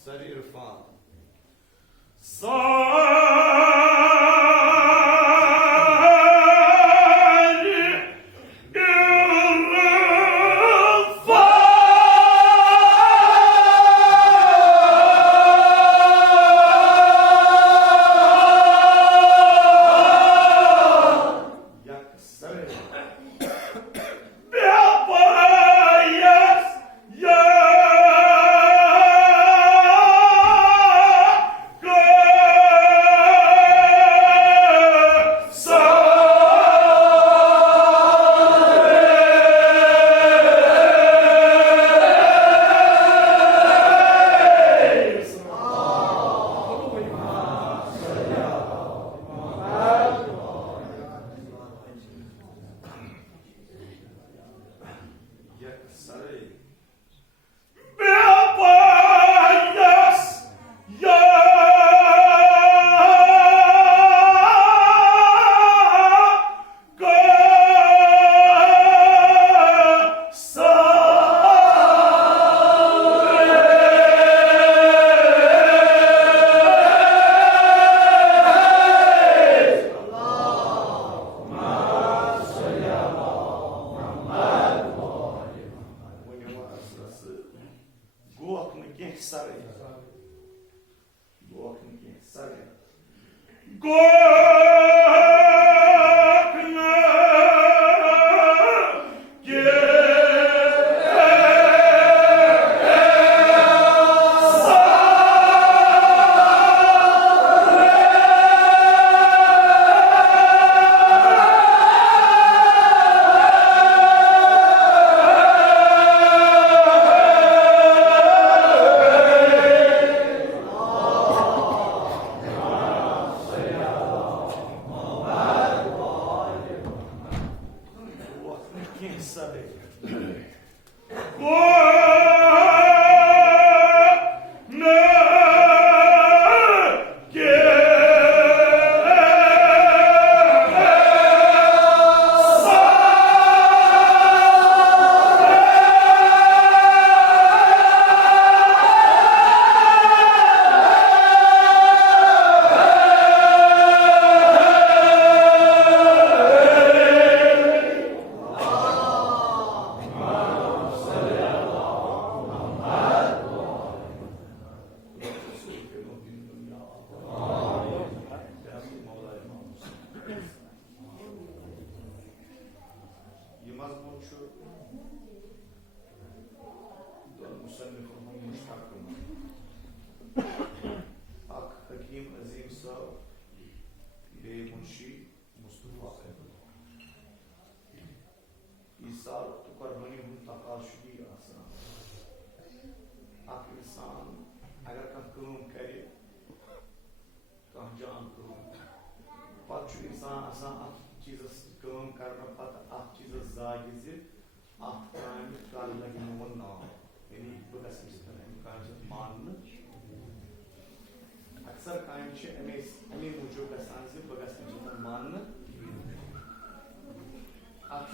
سر عرفان चीज़ काम करना पता अत चीज़ जागे ज अत काम कल लगे मोन नाम यानी बह काम मानने अक्सर काम अमे मूजूब गसान बह मानने अत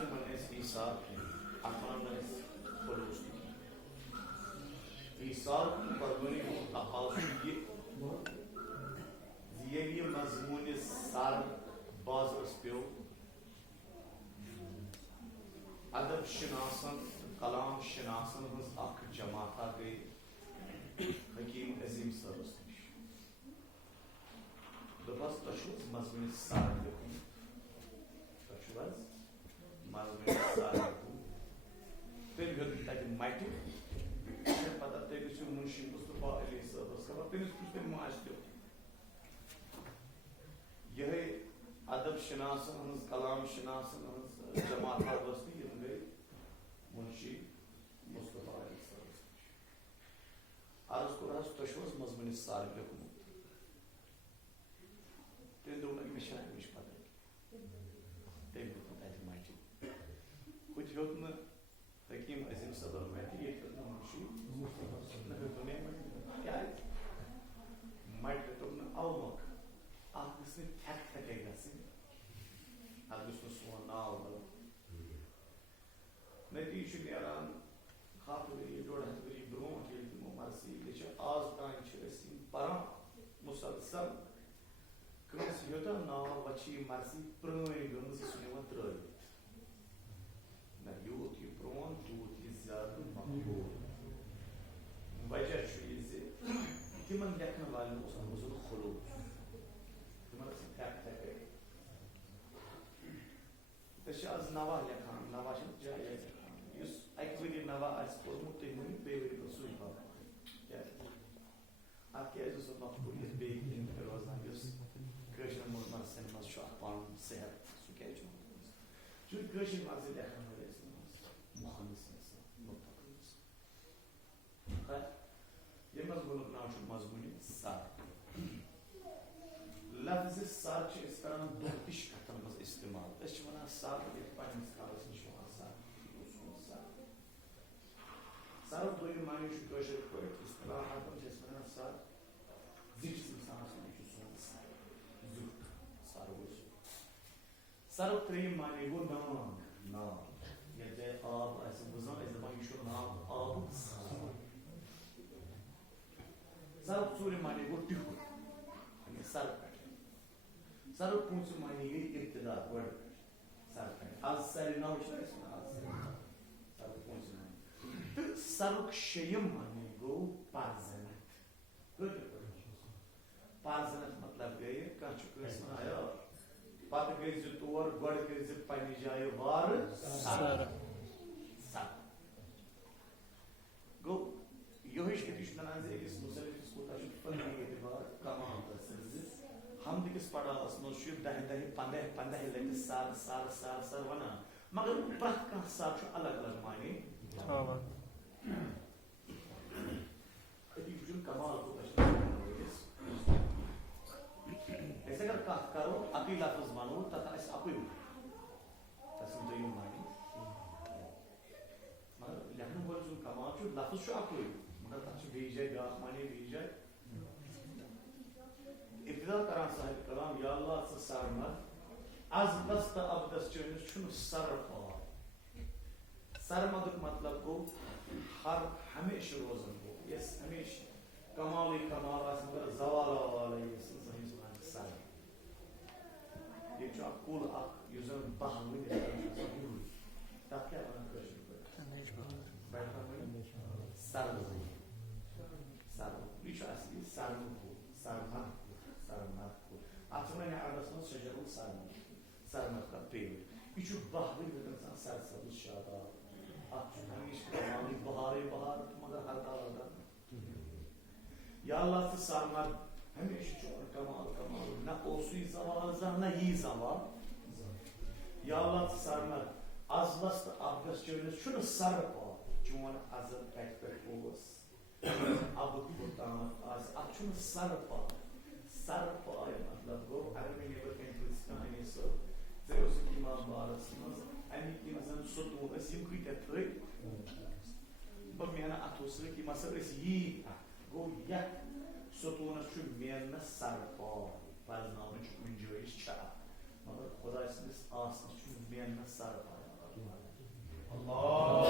ईसार अत वन खलूस ईसार कुर्बानी अफाल ये मजमून सार बाजस पे अदब शनासन कलाम शनासन हज जमाता गई हकीम अजीम सरस नश दस तुम मजमून सार मजमून सार तेल हेत तक मट पता तुम गो मुंशी मुस्तफा अली सबस तमिस कुछ माश दो यह अदब शनासन हज कलाम शनासन हज जमात गई मुंशी मुस्तफा अली सबस अर्ज कोर तुम मजमून सार लिखमुत तम दोप मे अमिश पता तम हेत मट कुछ हेत हकीम अजीम सदर मट ये मुंशी क्या मट दोप अवमक अत गई थक थके अत सोन नाव नतीज नान हथ वरी 1.5 वरी ब्रो तमो मरसी आज तान पान मुसलसल कंस यूत नाव वची मरसी प्रण गम सह त्रवित ना यूत यह प्रोन तूत यह ज्यादा मकबूल वजह तिमन लेखन वाले खलूस आज नवा लेखान नवा जायज अक वरी नवा पोर्मुत तुम वो बे वरी सू अत मकबूलियत बे रोजान मरसन मज पान सेहत सह क्या चूंकि मर्ज लेखन मोहनस ये मजमून नाव मजमून सार लफ्ज सार कर दुहतिश कथन मज इस्तेमाल वन सार पस कालस नश सार सारो दोम मानी पे इस्तेलाहात वन सार जिस इंसानस सोन सार जुट सार सारो त्रेम मानी गो नाग नाग ये जाए आब वजान दपान यह नाग आब सारो चूर मानी गो टिहुर सर पे सर पूछ मानी गई इब्तदा वर्ड सर पे आज सर नाउ सर पूछ मानी तो सरुक शयम मानी गो पाजनत पाजनत मतलब गई कह आया पत गई तौर गड कर पन्ने जाय वार सर गो योहिश नान मुसलमिस कोता फनी एतबार कमाल हम दिस पढ़ावस मज 10-10-15 लगे सार सार सार सार वन मगर प्रत कह सार अलग अलग माने कमाल अगर कत करो अकी लफ्ज वनो तथा अकु तस्म दोम मानी मगर लेखन वो कमाल लफ्ज अकु मगर तक बे जाए ब्या माने बे जाए इब्तिदा करान साहिब कलाम या अल्लाह सरमद आज दस्त अबदस चनिस सरमद मतलब गो हर हमेशा रोजन गो यस हमेशा कमाल कमाल मगर जवाल ववाल सर ये कुल जन बह तथ क्या वन सर्व सर्व यह सर्व सरमद सरमद अत अरबस मज शजर सरमद सरमद का पेड़ यह बह सरसब्ज शादाब अत बहार बहार मगर हरताल या अल्लाह से सरमद हमेशा कमाल कमाल न ओसुई जवाल जन न यी जवाल या अल्लाह से सरमद अजलस तो अबगस चनिस सर पा चोन अजल कत पे अब अत सर पा मतलब गो अगर मे neighbour can kıyta tıy. Bu mena atosunu ki masarız yi. Go yak. Sotuna şu mena sarpa. Paznamı çok müncöyiş çağ. Ama Khudaysınız aslı şu mena sarpa. Allah.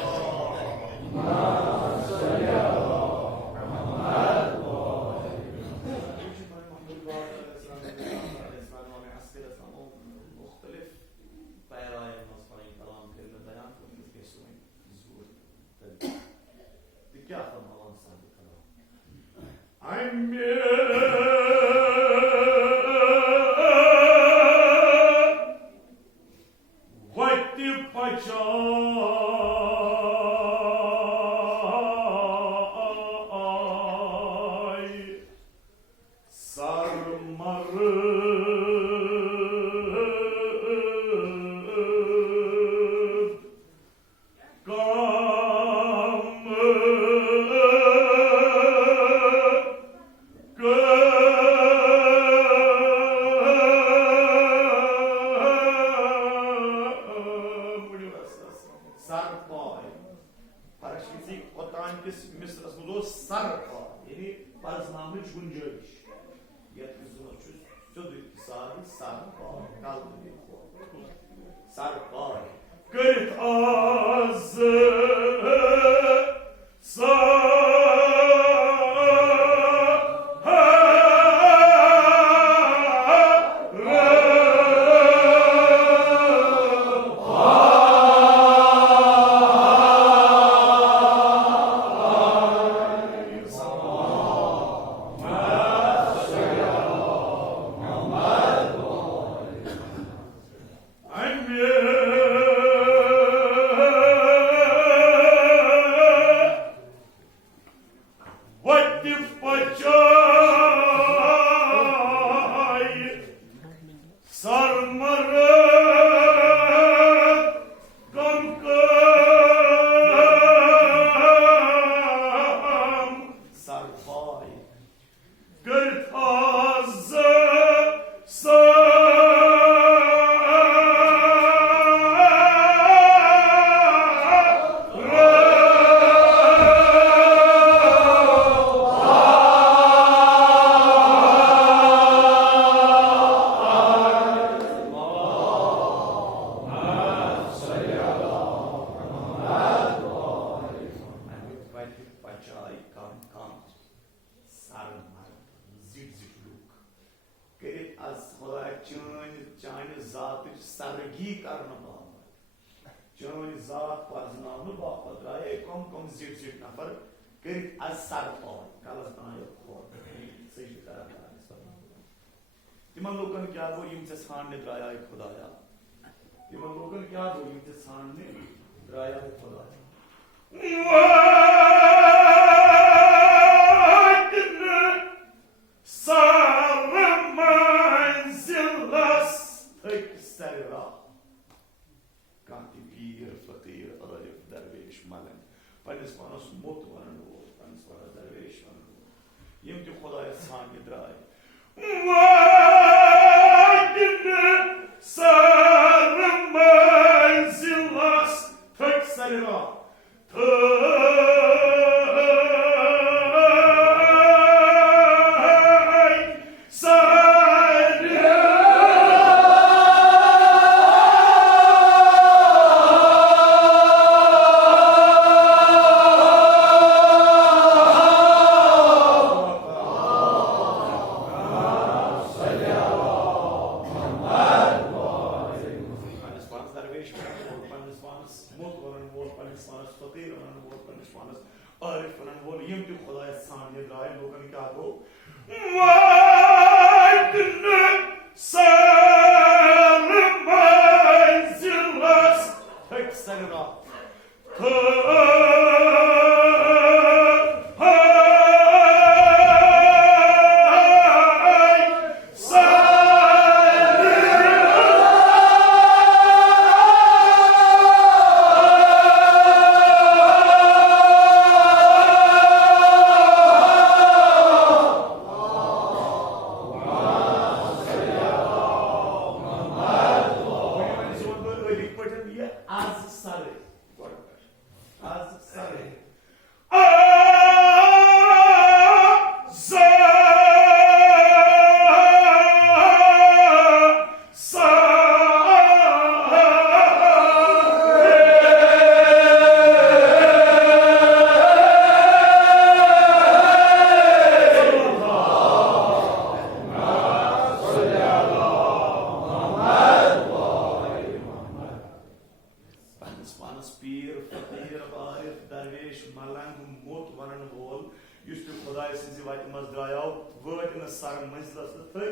खुदाय सिंह वत मज द्रायाव वत न सर मंजिलस थे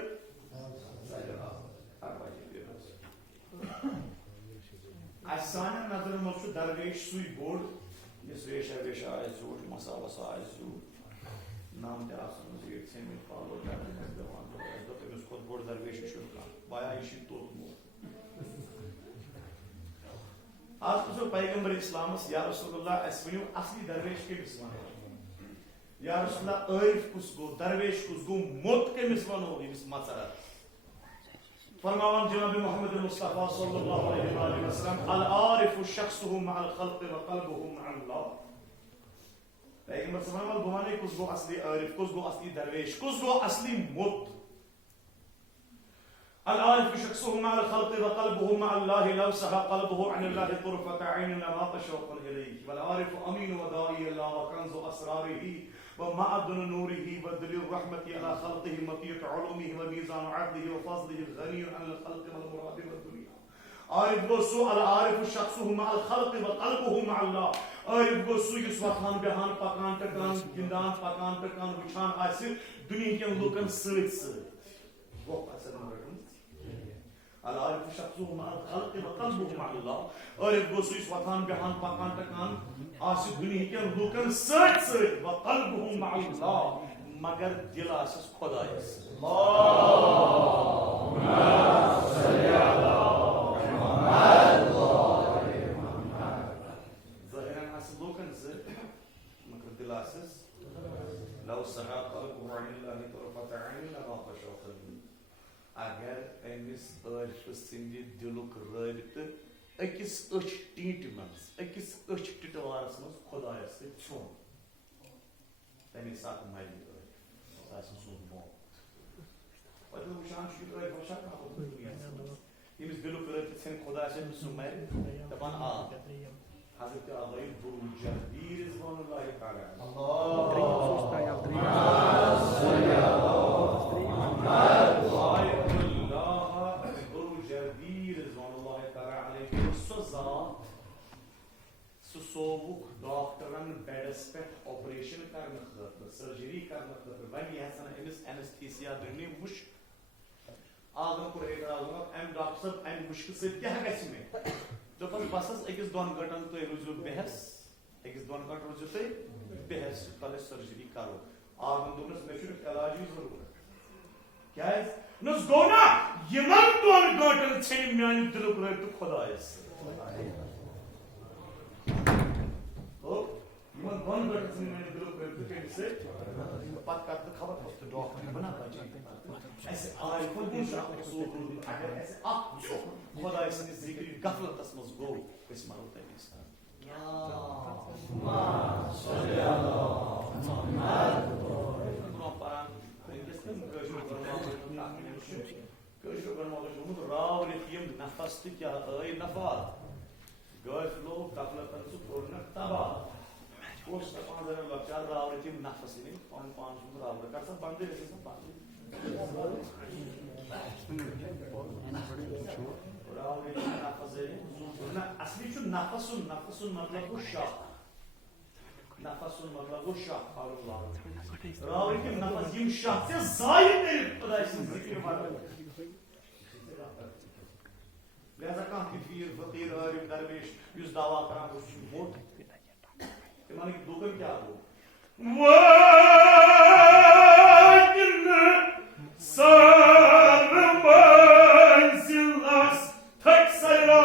सान नजर मज दरवेश सु बोड़ यस रेशा वेशा आए झूठ मसा वसा आए झूठ नाम ते सेमिट फॉलो कर बोड़ दरवेश बाया तो आज कुछ पैगंबर इस्लामस या रसूलुल्लाह अस्वनु असली दरवेश के बिस्वानो या रसूलुल्लाह आरिफ कुछ गो दरवेश कुछ गो मोत के बिस्वानो इस मसरा फरमावन जनाब मोहम्मद मुस्तफा सल्लल्लाहु अलैहि वसल्लम अल आरिफ शख्सुहु मअल खल्क़ व क़ल्बुहु मअल्लाह पैगंबर सल्लल्लाहु अलैहि वसल्लम कुछ गो असली आरिफ कुछ गो असली दरवेश कुछ गो असली मोत العارف شخصه مع الخلق وقلبه مع الله لو سها قلبه عن الله طرفة عين لما شوق إليه والعارف أمين وداعي الله وكنز أسراره ومعدن نوره ودليل رحمته على خلقه مطية علومه وميزان عدله وفضله الغني عن الخلق والمراد والدنيا عارف گوسو العارف شخصه مع الخلق وقلبه مع الله عارف گوسو يس وطان بهان پکان تکان گندان پکان تکان وچان آسر دنیا کے لوکن سۭتۍ سۭتۍ وہ اصل العارف شخصه مع الخلق وقلبه مع الله عارف گوسو يس وطان بهان پکان تکان آسر دنیا کے لوکن سۭتۍ سۭتۍ وقلبه مع الله مگر دل آسس خدایس اللهم صل على ظاهرا اصل لوكن مگر دل آسس لو سها قلبه عن الله طرفة عين لما خشوع اگر امس عارف سند دلک رابطہ اکس اچھ ٹیٹ مز اکس اچھ ٹٹوارس مز خدایس سۭتۍ ژھون تمے سات مری عارف سون موت پتہ وچھان چھ عارف وچھان یمس دلک رابطہ ژھن خدایس سۭتۍ سُہ مری دپان آ حضرت ابراہیم بروجردی رضوان اللہ تعالی सोबुक डॉक्टरन बेडस पे ऑपरेशन करने खतर सर्जरी करने खतर वन यहसन एमिस एनेस्थीसिया दनी मुश आगम को एक आगम एम डॉक्टर साहब एम मुश्किल से क्या गस में तो बस अकिस दोन घंटन तो रुजु बेहस अकिस दोन घंटन रुजु तो बेहस कल सर्जरी करो आगम दोनस में छु इलाज जरूरत क्या है नस गोना यमन दोन घंटन छे म्यान दिल पर तो खुदायस यमन दोन घंटन छे म्यान दिल पर तो कैसे पत का खबर होस्त डॉक्टर बना बचे ऐसे आई को दिन शाम को सो अगर ऐसे आप खुदायस ने जिक्र गफलत तस्मस गो इस मारो तैस या माशाअल्लाह राव रियम नफस क्या नफा गफ लो गफलत तबा कोश पांचर लक्षार राव रियम नफस नहीं पांच राव कर सब बंद है सब बंद राव रियम नफस है ना असली जो नफस मतलब वो शाह नफसुल मतलब शाह अल्लाह राव रियम नफस यम शाह से जायद है खुदा से जिक्र वाला लिहाजा कहाँ की पीर फकीर आरिफ दरवेश युस दावा करा कुछ मोट इमाम की दुकान क्या हो वाकिन सर मंजिल अस थक सरा